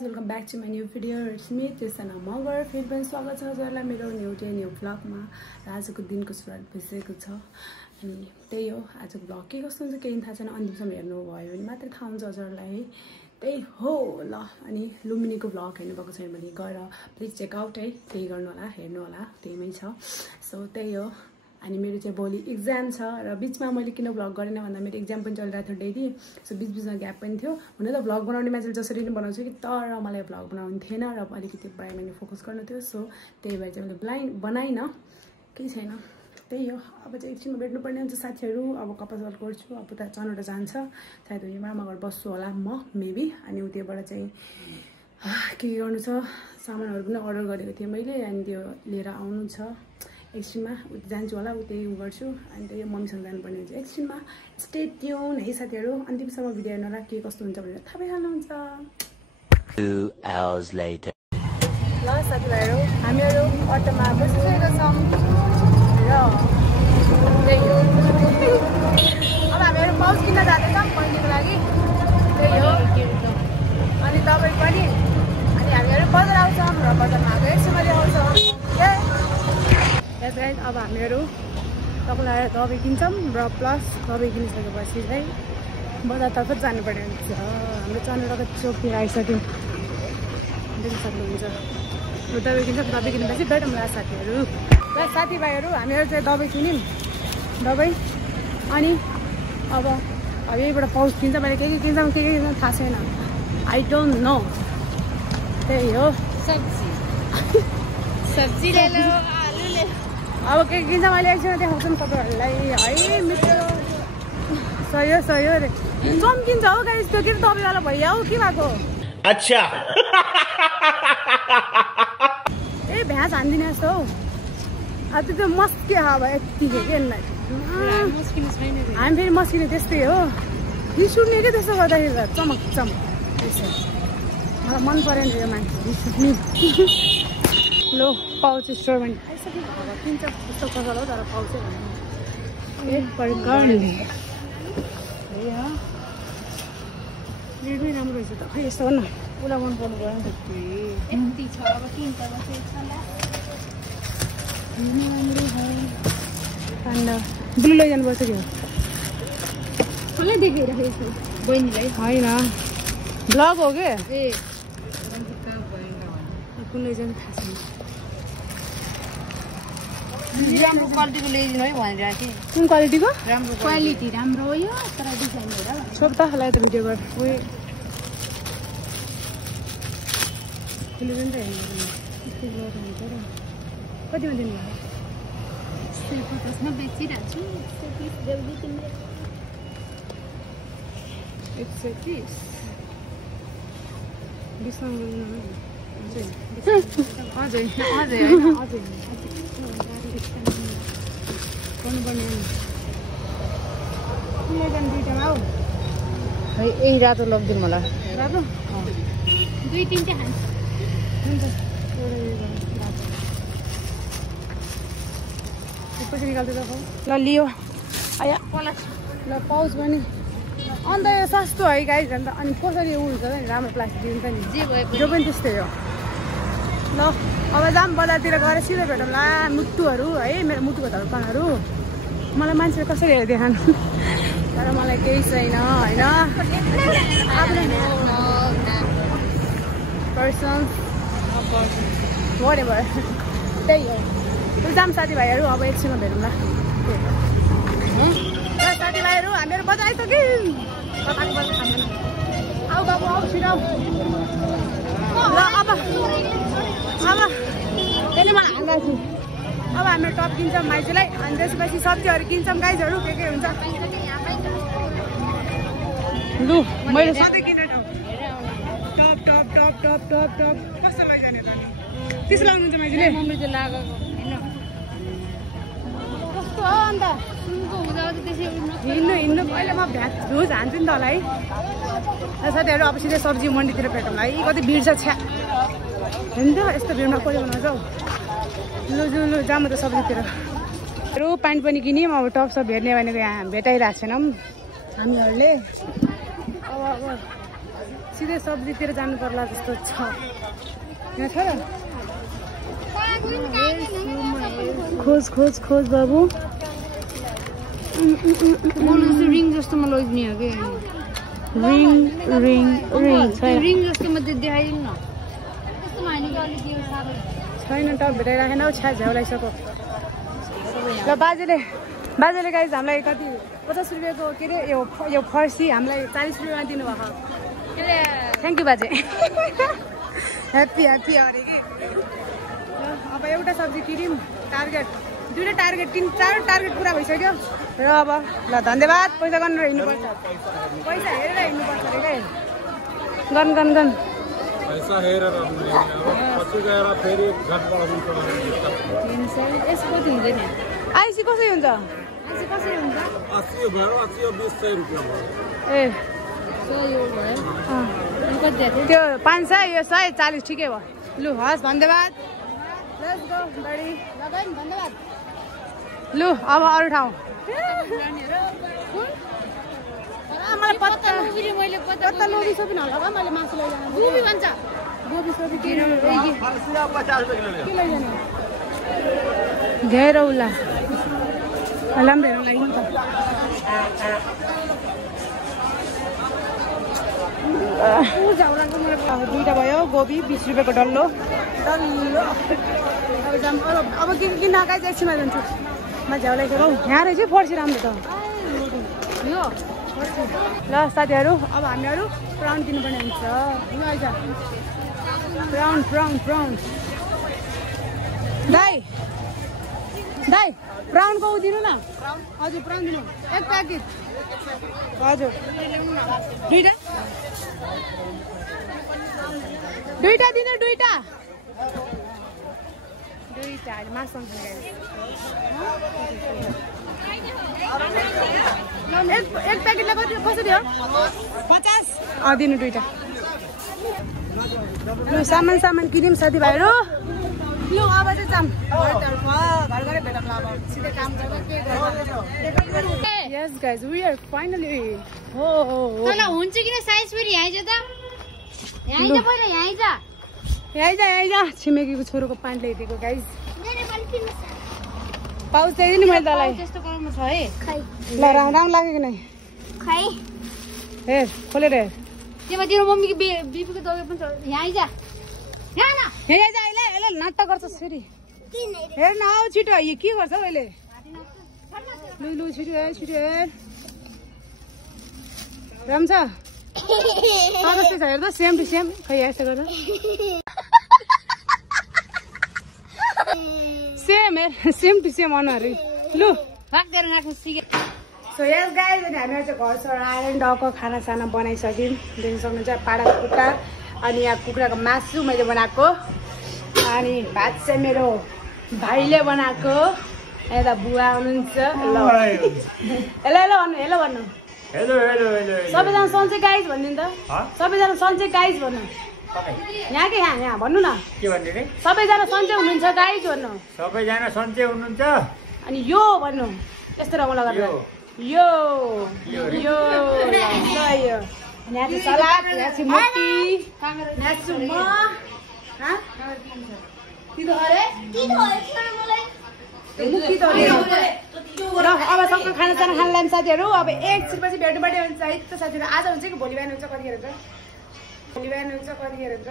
Welcome back to my new video. It's me, Tisana Magar. फेरि पनि स्वागत छ हजुरलाई मेरो न्यू भ्लगमा। आजको दिनको सुरुवात भइसकेको छ अनि त्यही हो आजको भ्लग के कस्तो हुन्छ केही थाहा छैन। अन्तिमसम्म हेर्नु भयो भने मात्र थाहा हुन्छ हजुरलाई। त्यही हो ल। अनि लुम्बिनीको भ्लग हेर्नु भएको छैन भने गएर प्लिज चेक आउट है। त्यही गर्नु होला, हेर्नु होला, त्यहीमै छ। सो त्यही हो। अनि मेरो चाहिँ भोलि एक्जाम छ र बीचमा मैले किन भ्लग गरेन भन्दा मेरो एक्जाम पनि चलिरहेको थियो डेली। सो बीचमा ग्याप पनि थियो। हुन त भ्लग बनाउनेमा चाहिँ जसरी नै बनाउँछु कि तर मलाई भ्लग बनाउनु थिएन र अलिकति पढाइमा नै फोकस गर्नु थियो। सो त्यही भएर चाहिँ मैले बनाइनँ, केही छैन। त्यही हो। अब चाहिँ एकछिनमा भेट्नुपर्ने हुन्छ साथीहरू। अब कपाल गर्छु। अब त चनौटा जान्छ सायद उनीमा गएर बस्छु होला म मेबी। अनि उतिबाट चाहिँ के गर्नु छ, सामानहरू पनि अर्डर गरेको थिएँ मैले अनि त्यो लिएर आउनु छ। एकछिनमा जान्छु होला, त्यही गर्छु। अनि त्यही मम्मीसँग जानुपर्ने हुन्छ एकछिनमा। स्टे ट्युन है साथीहरू। अन्तिमसम्म भिडियो हेर्नु होला के कस्तो हुन्छ भनेर थाहा पाइहाल्नुहुन्छ। 2 hours later ल साथीभाइहरू, हामीहरू अटोमा बसिसकेका छौँ र त्यही हो। अब हामीहरू पाउच किन्न जाँदैछौँ पढ्नुको लागि। त्यही हो। अनि तपाईँ पनि। अनि हामीहरू बजार आउँछौँ र बजारमा आएको एकछिनमा ल्याउँछौँ। अब हामीहरू तपाईँलाई दबाई किन्छौँ र प्लस दबाई किनिसकेपछि चाहिँ बजारतर्फ जानुपर्ने हुन्छ। हाम्रो चनौटाको चोकतिर आइसक्यो, देख्न सक्नुहुन्छ। दबाई किन्छौँ, दबाई किनेपछि भेटौँला साथीहरू। र साथीभाइहरू हामीहरू चाहिँ दबाई किन्यौँ, दबाई। अनि अब यहीबाट पाउच किन्छ। मैले के किन्छौँ के किन्छौँ थाहा छैन, आई डोन्ट नो। त्यही हो। सब्जी ले लो, आलु ले। अब के किन्छ मैले एकछिन देखाउँछु नि तपाईँहरूलाई है। मिठो सही हो रे। चम्किन्छ हो गाइस, त्यो के दबाईवाला भैया हो के भएको? अच्छा ए भ्यास हान्दिने जस्तो हौ। अब त्यो मस्के हावा यतिखेर के यसलाई हामी फेरि मस्किने त्यस्तै हो। रिस उठ्ने क्या त्यस्तो गर्दाखेरि त चमक चमक। मलाई मन परेन यो मान्छे रिस उठ्ने। लो पाउच स्टोरमा आइसक्यो। किन्छ यस्तो पसल हो तर पाउँछ रेडमै राम्रो रहेछ त। खै यस्तो हो न, उसलाई मन पर्नु गयो नि यति छ। अब किन्छ ठन्डा ब्लु लैजानुपर्छ कि कसलाई देखिरहेको छु बहिनीलाई? होइन ब्लग हो के? ए कुन लैजानु थाहा छैन। राम्रो क्वालिटीको ल्याइदिनु है भनिरहेको थिएँ। कुन क्वालिटीको? राम्रो क्वालिटी राम्रो हो यो, तर डिजाइन हेर छोड त लाई त भिडियो गर। उयो त्यसले पनि त हेर्नु कतिमा दिनु भयो? 50 बेचिरहेको छु। 130 डिस्काउन्ट गर्नु। हजुर गर्नुपर्ने दुईटामा हौ। है यही रातो लगिदिनु मलाई। रातो दुई तिनवटा खान्छ। हुन्छ पैसा निकाल्दै त ल लियो आया ल पाउच पनि। अन्त यो सस्तो है गाइस। अन्त अनि कसरी हुन्छ नि राम्रो प्लास्टिक दिन्छ नि जे भए जो पनि त्यस्तै हो। ल अब जाम बजारतिर गएर सिधै भेटौँला। मुटुहरू है मेरो मुटुको धड्कनहरू मलाई मान्छेले कसरी हेर्दै खानु, तर मलाई केही छैन होइन। पर्सन वरेभर त्यही हो। जाम साथीभाइहरू, अब एकछिनमा भेटौँला। र साथीभाइहरू हामीहरू बजार आइसक्यौँ। कताको बजार खाँदैन। आऊ बाबु आऊ छिटो। ल अब त्यसले मलाई हाल्दा छु। अब हामीहरू टप किन्छौँ माइजूलाई। अनि त्यसपछि सब्जीहरू किन्छौँ गाइजहरू के हुन्छ। लु मैले सधैँ किन top top top top top top कस्तो लैजाने त त्यस लाउनुहुन्छ मैले मम्मी चाहिँ लागेको हैन कस्तो हो अन्त सुनको हुँदा त त्यसै हिँड्नु पहिला म भ्याट रोज हान्छु नि त होला है साथीहरू अब सिधै सब्जी मन्डीतिर भेटौँला है कति भिड छ छ्या होइन त यस्तो भिडमा कोही बनाउँछ हौ लु जाम त सब्जीतिर प्यान्ट पनि किन्यौँ अब टप सब भेट्ने भनेको यहाँ भेटाइरहेको छैनौँ हामीहरूले अब सिधै सब्जीतिर जानु पर्ला जस्तो छ यहाँ छ र खोज बाबु रिङ जस्तोमा लैदिने हो कि रिङ जस्तोमा त्यो देखाइदिनु न त्यस्तोमा हानेको अलिक साह्रो छैन टप भेटाइराखेन हौ छ्या झ्याउलाइसक्यो ल बाजेले गाइज हामीलाई कति 50 रुपियाँको के अरे यो फर्सी हामीलाई 40 रुपियाँमा दिनुभएको थ्याङ्क यू बाजे ह्याप्पी अरे कि अब एउटा सब्जी किन्यौँ टार्गेट 2टा टार्गेट 3-4 टार्गेट पुरा भइसक्यो र अब ल धन्यवाद पैसा गरेर हिँड्नुपर्छ पैसा हेरेर हिँड्नुपर्छ अरे क्या गन पैसा हेरेर पछि गएर फेरि घटबड हुन्छ यसको कति हुँदैन आइसी कसरी हुन्छ 80 भयो 80 रुपियाँ भयो ए 100 यो भयो कति दिएको त्यो 500 यो 140 ठिकै भयो लु हस् धन्यवाद लेट्स गो बडी लगाइन धन्यवाद लु अब अरू ठाउँ मलाई पत्ता मैले पत्ता लोबी सोबी नलगा मैले मासु लैजानु गोबी भन्छ गोबी सोबी के लैजानु घेरौला लाम्बेहरू लैजाउँ त दुईटा भयो गोबी 20 रुपियाँको डल्लो अब जाम अब के नगाइ एकछिनमा जान्छु म झ्याउलाइसक्यो हौ यहाँ रहेछ फर्सी राम्रो त यो ल साथीहरू अब हामीहरू प्राउन किन्नुपर्ने हुन्छ प्राउन दाइ प्राउनको उ दिनु न हजुर प्राउन दिनु 1 प्याकेट हजुर दुईटा दिनु दुईटा मासु एक प्याकेटलाई कसरी हो 50 दिनु दुईटा लु सामान किन्यौँ साथीभाइहरू लु अब चाहिँ जाम घर घरै भेटौँला अब सिधै काम गर्दा के गर्छ यस गाइज वी आर फाइनली हो तल हुन्छ किन साइज फेरि यहाँ जा त यहाँ जा पहिला यहाँ जा छिमेकीको छोरोको प्यान्ट ल्याइदिएको गाइज पाउच चाहिँ नि मैले तँलाई त्यस्तो गरममा छ है ल राम्रो लाग्यो कि नै खै हेर खोलेर हेर त्यसमा तिम्रो मम्मीको बिपीको दबाई पनि छ यहाँ जा यसलाई नाट्टा गर्छस् फेरि हेर न आऊ छिटो यो के गर्छ हौ अहिले लु छिटो हेर राम छ कस्तो छ हेर त सेम टु सेम खै यस्तो गर्दा सेम टु सेम अनुहार लु भागेर राख्नु सिके सो यस गाइज अनि हामीहरू चाहिँ घर सर आएर डको खानासाना बनाइसक्यौँ देख्न सक्नुहुन्छ पाडाको कुखुरा अनि यहाँ कुखुराको मासु मैले बनाएको अनि भात चाहिँ मेरो भाइले बनाएको यता बुवा हुनुहुन्छ हेलो भन्नु सबैजना सन्चै गाइज भनिदिनु त सबैजना सन्चै गाइज भन्नु यहाँ भन्नु न के भन्ने रे सबैजना सन्चै हुनुहुन्छ गाइज भन्नु सबैजना सन्चै हुनुहुन्छ अनि यो भन्नु यस्तो रमाइलो गरेर यो यहाँ चाहिँ सलाद यहाँ चाहिँ मोटी यहाँ चाहिँ म ल अब सबै खानासाना खान लाने साथीहरू अब एकछिनपछि भेट्नुपर्ने हुन्छ है त साथीहरू आज हुन्छ कि भोलि बिहान हुन्छ कतिखेर हुन्छ भोलि बिहान हुन्छ कतिखेर हुन्छ